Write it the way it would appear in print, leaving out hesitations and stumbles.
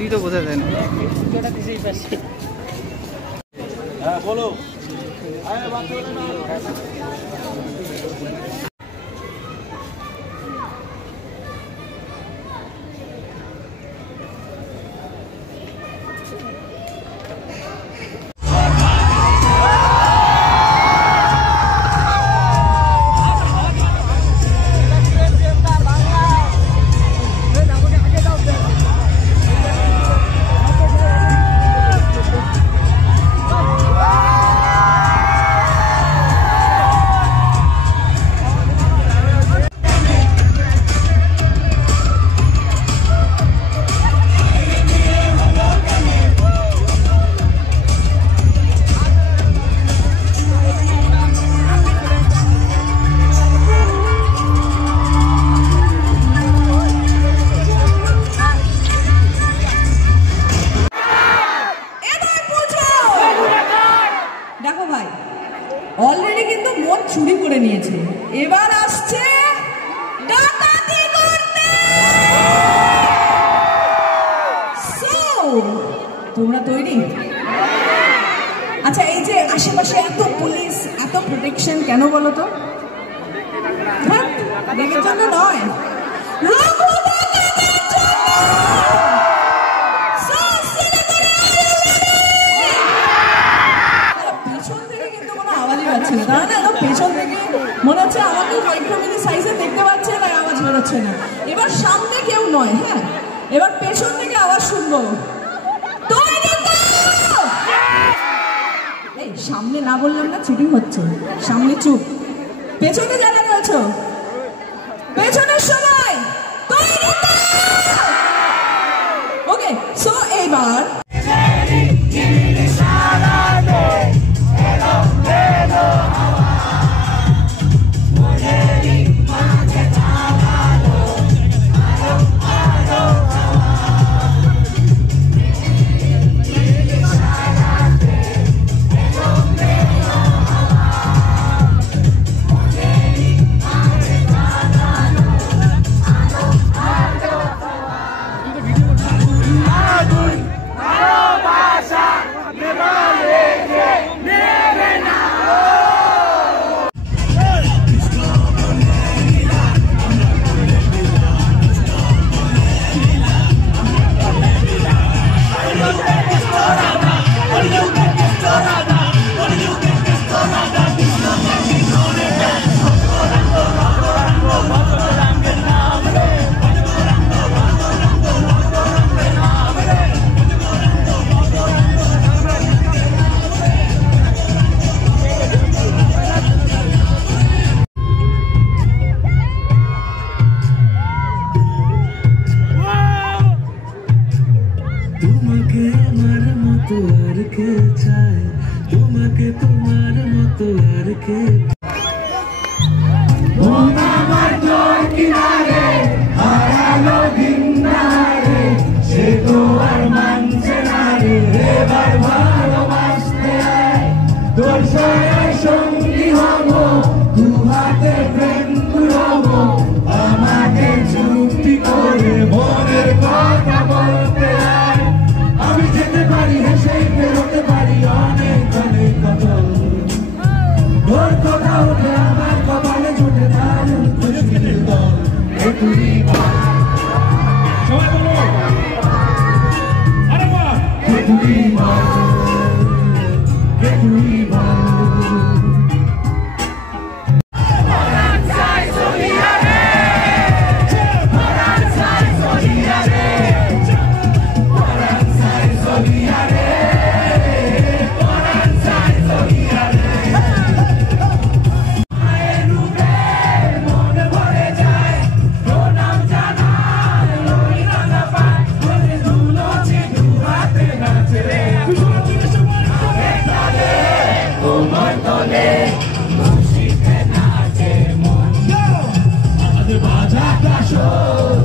কিছুই তো বোঝা যায় না। হ্যাঁ বলো। অলরেডি কিন্তু মন চুরি করে নিয়েছে, এবার আসছে ডাকাতি করতে। তোমরা তৈরি? আচ্ছা, এই যে আশেপাশে এত পুলিশ, এত প্রোটেকশন কেন বলো তো? হ্যাঁ, দেখের জন্য নয়, পেছন থেকে মনে হচ্ছে আমাকে মাইক্রোমিনি সাইজে দেখতে পাচ্ছে না, আওয়াজ বেরোচ্ছে না। এবার সামনে কেউ নয়, হ্যাঁ, এবার পেছন থেকে আওয়াজ শুনবো। এই সামনে না বললাম না, চিটিং হচ্ছে। সামনে চুপ, পেছনে যারা রয়েছে পেছনের সবাই ওকে। সো এইবার তোমাকে তোমার মতো আর কে আমার জয় কিনারে হারালো ভিন্নারে, সে তো আর মানছে না রে, এবার ভালোবাসতে আয়, তোর সঙ্গী হব, দু হাতে প্রেম হব, আমাকে চুক্তি করে মনের কথা বলতে আয়, আমি যেতে পারি হেসে বেরোতে পারি অনেক অনেক কথা, তোর কথা ওঠে আমার কপালে জুটে দারুণ খুশির দল, এটুরি সবাই বলো আরে বাহ, এটুরি এটুরি show.